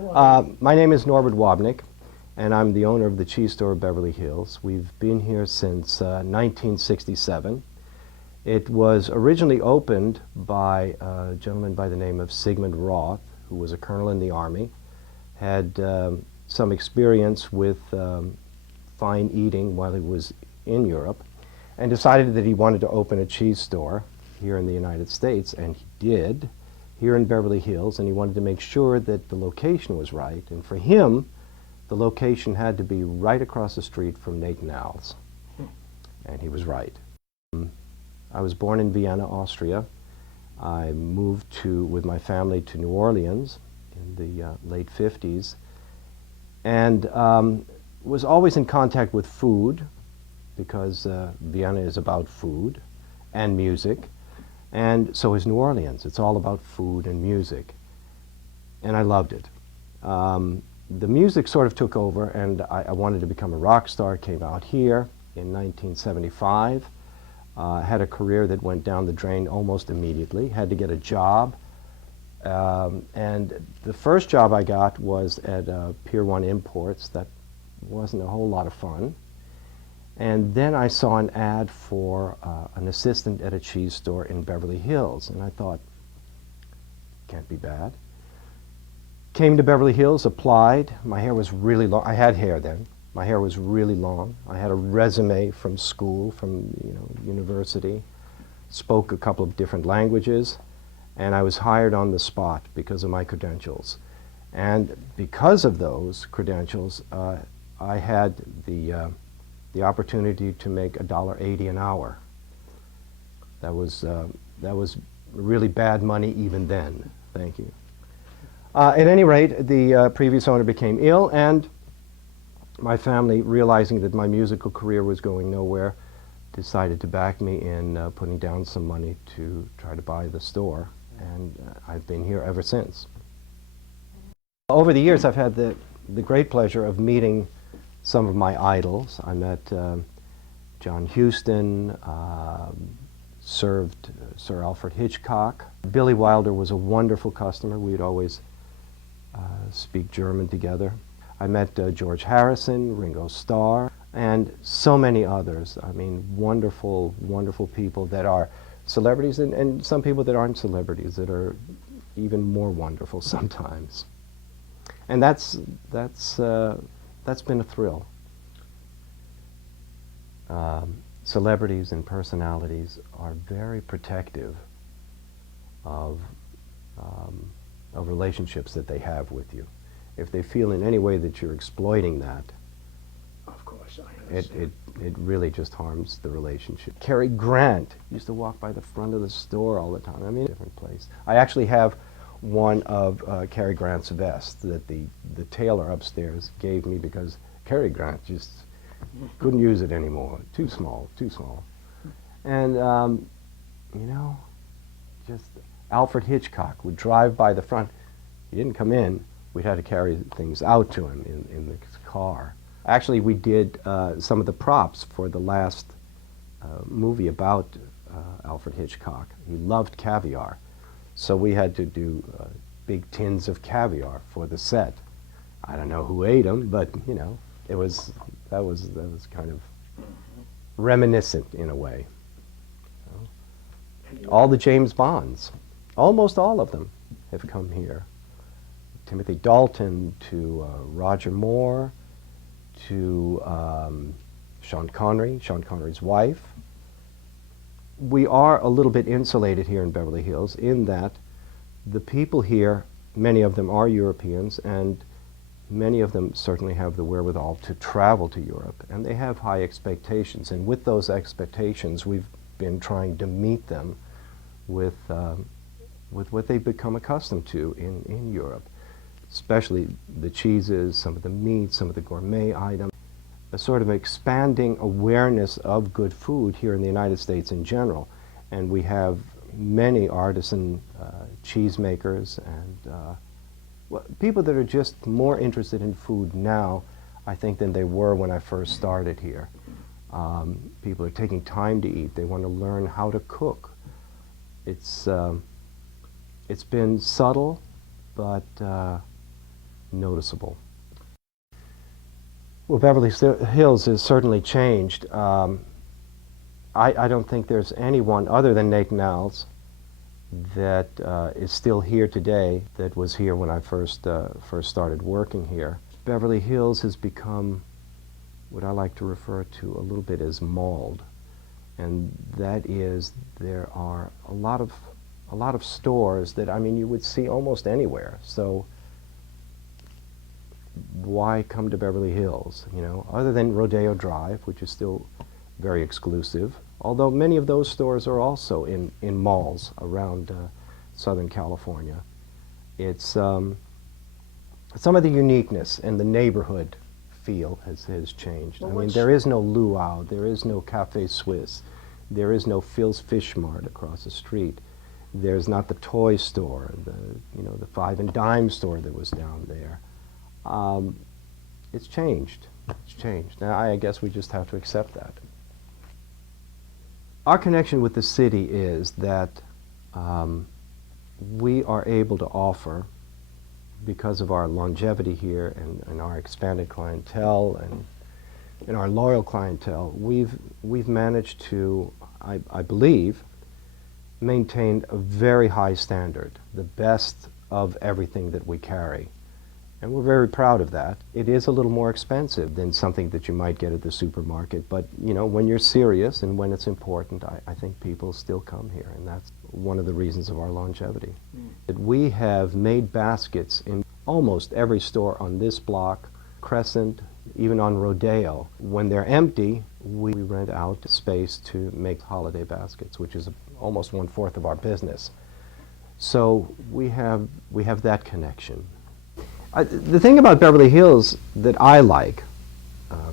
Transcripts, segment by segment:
My name is Norbert Wabnig, and I'm the owner of the cheese store of Beverly Hills. We've been here since 1967. It was originally opened by a gentleman by the name of Sigmund Roth, who was a colonel in the Army, had some experience with fine eating while he was in Europe, and decided that he wanted to open a cheese store here in the United States, and he did, here in Beverly Hills, and he wanted to make sure that the location was right. And for him, the location had to be right across the street from Nate and Al's. And he was right. I was born in Vienna, Austria. I moved with my family to New Orleans in the late 50s, and was always in contact with food, because Vienna is about food and music. And so is New Orleans. It's all about food and music. And I loved it. The music sort of took over, and I wanted to become a rock star. Came out here in 1975. Had a career that went down the drain almost immediately. Had to get a job. And the first job I got was at Pier 1 Imports. That wasn't a whole lot of fun. And then I saw an ad for an assistant at a cheese store in Beverly Hills, and I thought, can't be bad. Came to Beverly Hills, applied. My hair was really long. I had hair then. My hair was really long. I had a resume from school, from university. Spoke a couple of different languages, and I was hired on the spot because of my credentials. And because of those credentials, I had the opportunity to make $1.80 an hour. That was really bad money even then. Thank you. At any rate, the previous owner became ill, and my family, realizing that my musical career was going nowhere, decided to back me in putting down some money to try to buy the store, and I've been here ever since. Over the years, I've had the great pleasure of meeting some of my idols. I met John Huston, served Sir Alfred Hitchcock. Billy Wilder was a wonderful customer. We'd always speak German together. I met George Harrison, Ringo Starr, and so many others. I mean, wonderful, wonderful people that are celebrities, and some people that aren't celebrities that are even more wonderful sometimes. And that's been a thrill. Celebrities and personalities are very protective of relationships that they have with you. If they feel in any way that you're exploiting that, of course, I understand. It really just harms the relationship. Cary Grant used to walk by the front of the store all the time. I mean, different place. I actually have one of Cary Grant's vests that the tailor upstairs gave me because Cary Grant just couldn't use it anymore. Too small, too small. And, just Alfred Hitchcock would drive by the front. He didn't come in. We had to carry things out to him in the car. Actually, we did some of the props for the last movie about Alfred Hitchcock. He loved caviar. So we had to do big tins of caviar for the set. I don't know who ate them, but that was kind of reminiscent in a way. All the James Bonds, almost all of them, have come here. Timothy Dalton to Roger Moore to Sean Connery's wife. We are a little bit insulated here in Beverly Hills in that the people here, many of them are Europeans, and many of them certainly have the wherewithal to travel to Europe, and they have high expectations. And with those expectations, we've been trying to meet them with what they've become accustomed to in Europe, especially the cheeses, some of the meats, some of the gourmet items. A sort of expanding awareness of good food here in the United States in general. And we have many artisan cheesemakers and people that are just more interested in food now, I think, than they were when I first started here. People are taking time to eat. They want to learn how to cook. It's been subtle, but noticeable. Well, Beverly Hills has certainly changed. I don't think there's anyone other than Nate Nals that is still here today that was here when I first started working here. Beverly Hills has become what I like to refer to a little bit as mauled, and that is there are a lot of stores that, I mean, you would see almost anywhere. So why come to Beverly Hills, you know, other than Rodeo Drive, which is still very exclusive, although many of those stores are also in malls around Southern California. It's some of the uniqueness and the neighborhood feel has changed. Well, I mean, there is no Luau, there is no Cafe Swiss, there is no Phil's Fish Mart across the street. There's not the toy store, the five and dime store that was down there. It's changed. It's changed. Now, I guess we just have to accept that. Our connection with the city is that we are able to offer, because of our longevity here and our expanded clientele and our loyal clientele, we've managed to, I believe, maintain a very high standard, the best of everything that we carry. And we're very proud of that. It is a little more expensive than something that you might get at the supermarket, but you know, when you're serious and when it's important, I think people still come here, and that's one of the reasons of our longevity. That we have made baskets in almost every store on this block, Crescent, even on Rodeo. When they're empty, we rent out space to make holiday baskets, which is almost 1/4 of our business. So we have that connection. The thing about Beverly Hills that I like,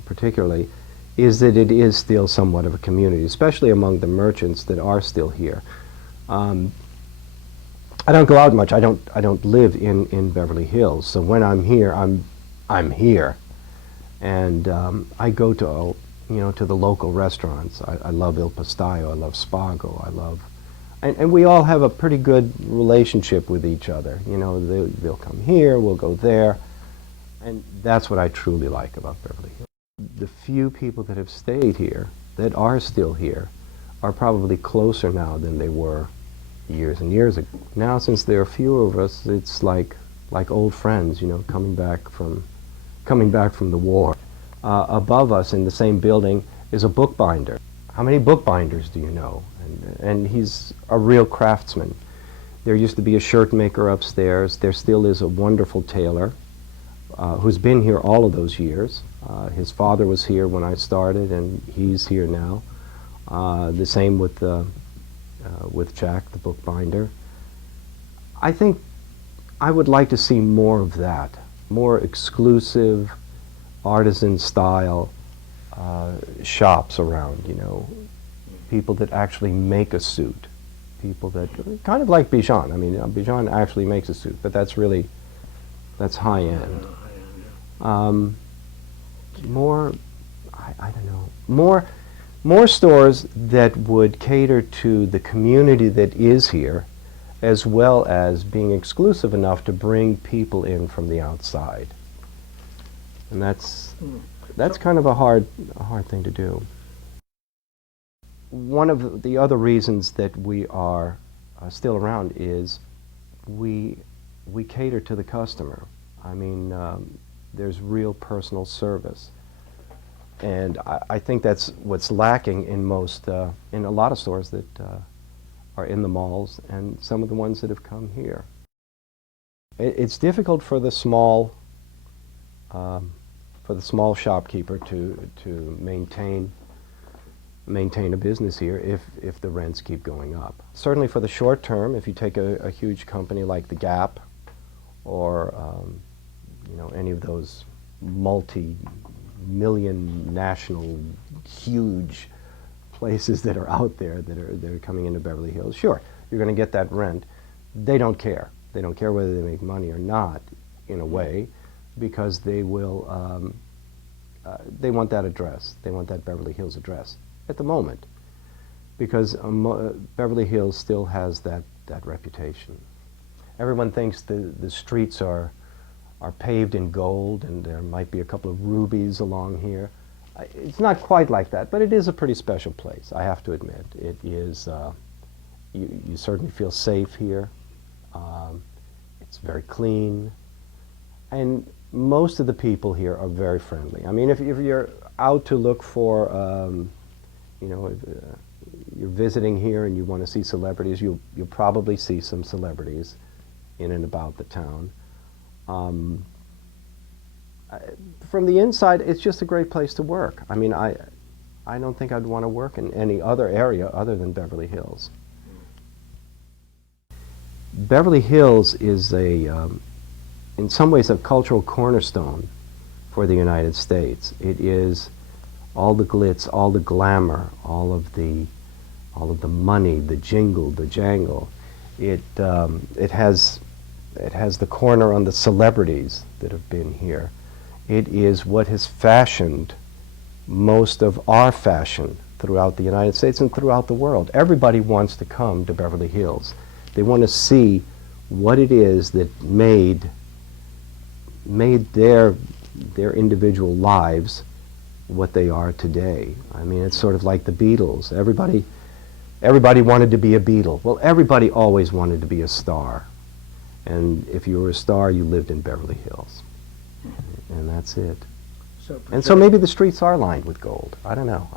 particularly, is that it is still somewhat of a community, especially among the merchants that are still here. I don't go out much. I don't live in Beverly Hills, so when I'm here, I'm here, and I go to to the local restaurants. I love Il Pastaio. I love Spago. I love. And we all have a pretty good relationship with each other. You know, they'll come here, we'll go there, and that's what I truly like about Beverly Hills. The few people that have stayed here, that are still here, are probably closer now than they were years and years ago. Now, since there are fewer of us, it's like old friends, you know, coming back from the war. Above us in the same building is a bookbinder. How many bookbinders do you know? And he's a real craftsman. There used to be a shirt maker upstairs. There still is a wonderful tailor who's been here all of those years. His father was here when I started, and he's here now. The same with Jack, the bookbinder. I think I would like to see more of that, more exclusive, artisan-style shops around, you know. People that actually make a suit, people that, kind of like Bijan. I mean, Bijan actually makes a suit, but that's high end. More, I don't know, more stores that would cater to the community that is here, as well as being exclusive enough to bring people in from the outside. And that's kind of a hard thing to do. One of the other reasons that we are still around is we cater to the customer. I mean, there's real personal service, and I think that's what's lacking in in a lot of stores that are in the malls and some of the ones that have come here. It's difficult for the small shopkeeper to maintain a business here if the rents keep going up. Certainly for the short term, if you take a huge company like the Gap or any of those multi-million national huge places that are out there that are coming into Beverly Hills, sure, you're going to get that rent. They don't care. They don't care whether they make money or not, in a way, because they will. They want that address. They want that Beverly Hills address at the moment, because Beverly Hills still has that reputation. Everyone thinks the streets are are paved in gold, and there might be a couple of rubies along here. It's not quite like that, but it is a pretty special place, I have to admit. It is, you certainly feel safe here. It's very clean, and most of the people here are very friendly. I mean, if you're out to look for, you know, if, you're visiting here and you want to see celebrities, you'll probably see some celebrities in and about the town. From the inside, it's just a great place to work. I mean, I don't think I'd want to work in any other area other than Beverly Hills. Beverly Hills is in some ways, a cultural cornerstone for the United States. It is all the glitz, all the glamour, all of the money, the jingle, the jangle. It has the corner on the celebrities that have been here. It is what has fashioned most of our fashion throughout the United States and throughout the world. Everybody wants to come to Beverly Hills. They want to see what it is that made their individual lives what they are today. I mean, it's sort of like the Beatles. Everybody wanted to be a Beatle. Well, everybody always wanted to be a star. And if you were a star, you lived in Beverly Hills. And that's it. And so maybe the streets are lined with gold. I don't know.